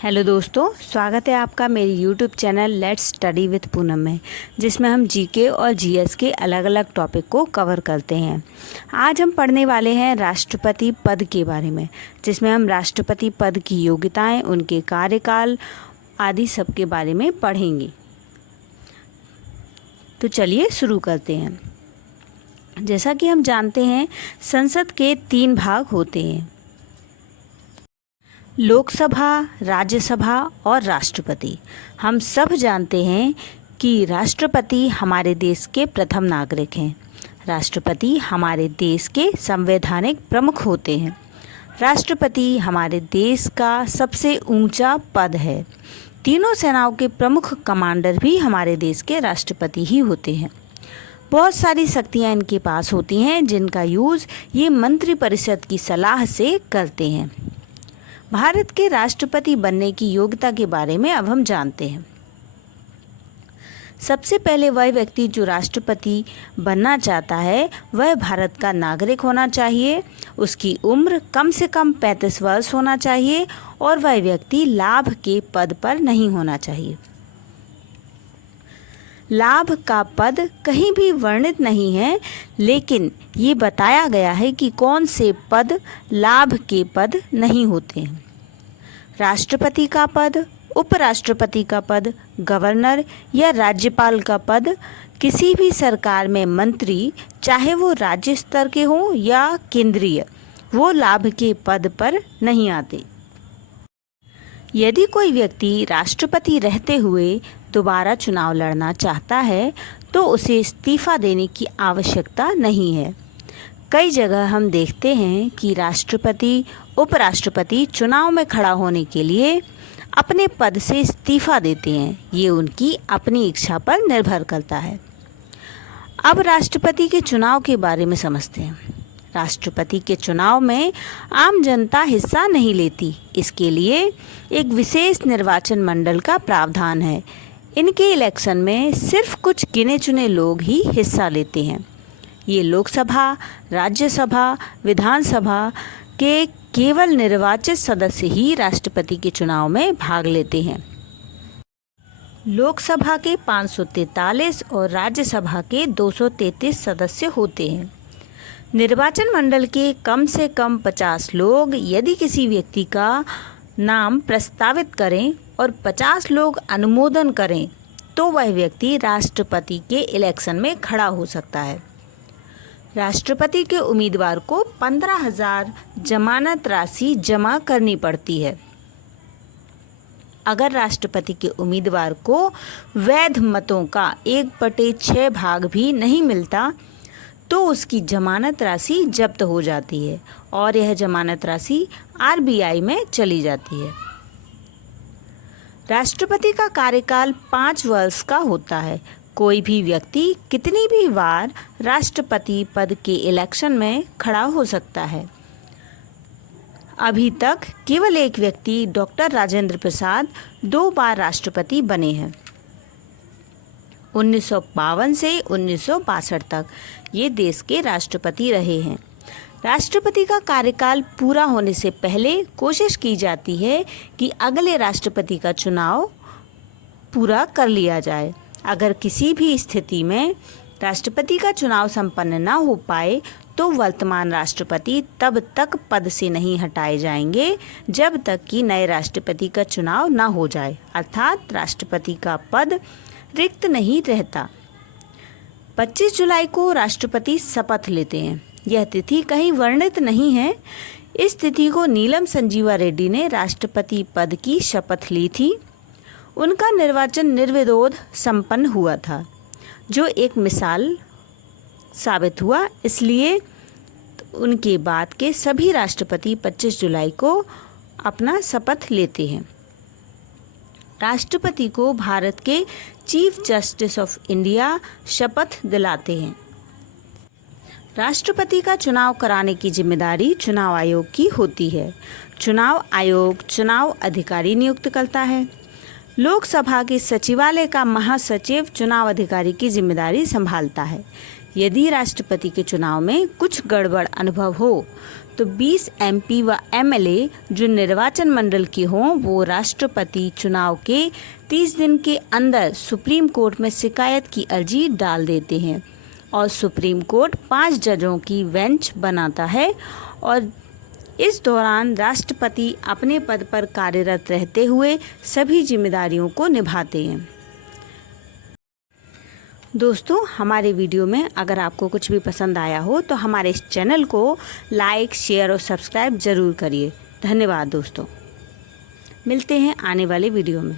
Hello दोस्तों, स्वागत है आपका मेरी YouTube channel let's study with Poonam में, जिसमें हम जीके और जीएस के अलग अलग टॉपिक को कवर करते हैं। आज हम पढ़ने वाले हैं राष्ट्रपति पद के बारे में, जिसमें हम राष्ट्रपति पद की योग्यताएं, उनके कार्यकाल आदि सब के बारे में पढ़ेंगे। तो चलिए शुरू करते हैं। जैसा कि हम जानते हैं, संसद के 3 भाग होते हैं, लोकसभा, राज्यसभा और राष्ट्रपति। हम सब जानते हैं कि राष्ट्रपति हमारे देश के प्रथम नागरिक हैं। राष्ट्रपति हमारे देश के संवैधानिक प्रमुख होते हैं। राष्ट्रपति हमारे देश का सबसे ऊंचा पद है। तीनों सेनाओं के प्रमुख कमांडर भी हमारे देश के राष्ट्रपति ही होते हैं। बहुत सारी शक्तियां इनके पास होती हैं, जिनका यूज़ ये मंत्रिपरिषद की सलाह से करते हैं। भारत के राष्ट्रपति बनने की योग्यता के बारे में अब हम जानते हैं। सबसे पहले वह व्यक्ति जो राष्ट्रपति बनना चाहता है वह भारत का नागरिक होना चाहिए। उसकी उम्र कम से कम 35 वर्ष होना चाहिए और वह व्यक्ति लाभ के पद पर नहीं होना चाहिए। लाभ का पद कहीं भी वर्णित नहीं है, लेकिन ये बताया गया है कि कौन से पद लाभ के पद नहीं होते हैं। राष्ट्रपति का पद, उपराष्ट्रपति का पद, गवर्नर या राज्यपाल का पद किसी भी सरकार में मंत्री, चाहे वो राज्य स्तर के हों या केंद्रीय, वो लाभ के पद पर नहीं आते। यदि कोई व्यक्ति राष्ट्रपति रहते हुए दोबारा चुनाव लड़ना चाहता है तो उसे इस्तीफा देने की आवश्यकता नहीं है। कई जगह हम देखते हैं कि राष्ट्रपति, उपराष्ट्रपति चुनाव में खड़ा होने के लिए अपने पद से इस्तीफा देते हैं। ये उनकी अपनी इच्छा पर निर्भर करता है। अब राष्ट्रपति के चुनाव के बारे में समझते हैं। राष्ट्रपति के चुनाव में आम जनता हिस्सा नहीं लेती। इसके लिए एक विशेष निर्वाचन मंडल का प्रावधान है। इनके इलेक्शन में सिर्फ कुछ गिने चुने लोग ही हिस्सा लेते हैं। ये लोकसभा, राज्यसभा, विधानसभा के केवल निर्वाचित सदस्य ही राष्ट्रपति के चुनाव में भाग लेते हैं। लोकसभा के 543 और राज्यसभा के 233 सदस्य होते हैं। निर्वाचन मंडल के कम से कम 50 लोग यदि किसी व्यक्ति का नाम प्रस्तावित करें और 50 लोग अनुमोदन करें तो वह व्यक्ति राष्ट्रपति के इलेक्शन में खड़ा हो सकता है। राष्ट्रपति के उम्मीदवार को 15,000 जमानत राशि जमा करनी पड़ती है। अगर राष्ट्रपति के उम्मीदवार को वैध मतों का 1/6 भाग भी नहीं मिलता तो उसकी जमानत राशि जब्त हो जाती है और यह जमानत राशि आरबीआई में चली जाती है। राष्ट्रपति का कार्यकाल 5 वर्ष का होता है। कोई भी व्यक्ति कितनी भी बार राष्ट्रपति पद के इलेक्शन में खड़ा हो सकता है। अभी तक केवल एक व्यक्ति डॉक्टर राजेंद्र प्रसाद 2 बार राष्ट्रपति बने हैं। 1952 से 1962 तक ये देश के राष्ट्रपति रहे हैं। राष्ट्रपति का कार्यकाल पूरा होने से पहले कोशिश की जाती है कि अगले राष्ट्रपति का चुनाव पूरा कर लिया जाए। अगर किसी भी स्थिति में राष्ट्रपति का चुनाव संपन्न न हो पाए तो वर्तमान राष्ट्रपति तब तक पद से नहीं हटाए जाएंगे जब तक कि नए राष्ट्रपति का चुनाव न हो जाए, अर्थात राष्ट्रपति का पद रिक्त नहीं रहता। 25 जुलाई को राष्ट्रपति शपथ लेते हैं। यह तिथि कहीं वर्णित नहीं है। इस तिथि को नीलम संजीवा रेड्डी ने राष्ट्रपति पद की शपथ ली थी। उनका निर्वाचन निर्विरोध संपन्न हुआ था, जो एक मिसाल साबित हुआ। इसलिए उनके बाद के सभी राष्ट्रपति 25 जुलाई को अपना शपथ लेते हैं। राष्ट्रपति को भारत के चीफ जस्टिस ऑफ इंडिया शपथ दिलाते हैं। राष्ट्रपति का चुनाव कराने की जिम्मेदारी चुनाव आयोग की होती है। चुनाव आयोग चुनाव अधिकारी नियुक्त करता है। लोकसभा के सचिवालय का महासचिव चुनाव अधिकारी की जिम्मेदारी संभालता है। यदि राष्ट्रपति के चुनाव में कुछ गड़बड़ अनुभव हो तो 20 MP व MLA जो निर्वाचन मंडल के हों वो राष्ट्रपति चुनाव के 30 दिन के अंदर सुप्रीम कोर्ट में शिकायत की अर्जी डाल देते हैं और सुप्रीम कोर्ट 5 जजों की बेंच बनाता है और इस दौरान राष्ट्रपति अपने पद पर कार्यरत रहते हुए सभी जिम्मेदारियों को निभाते हैं। दोस्तों, हमारे वीडियो में अगर आपको कुछ भी पसंद आया हो तो हमारे इस चैनल को लाइक, शेयर और सब्सक्राइब ज़रूर करिए। धन्यवाद दोस्तों, मिलते हैं आने वाले वीडियो में।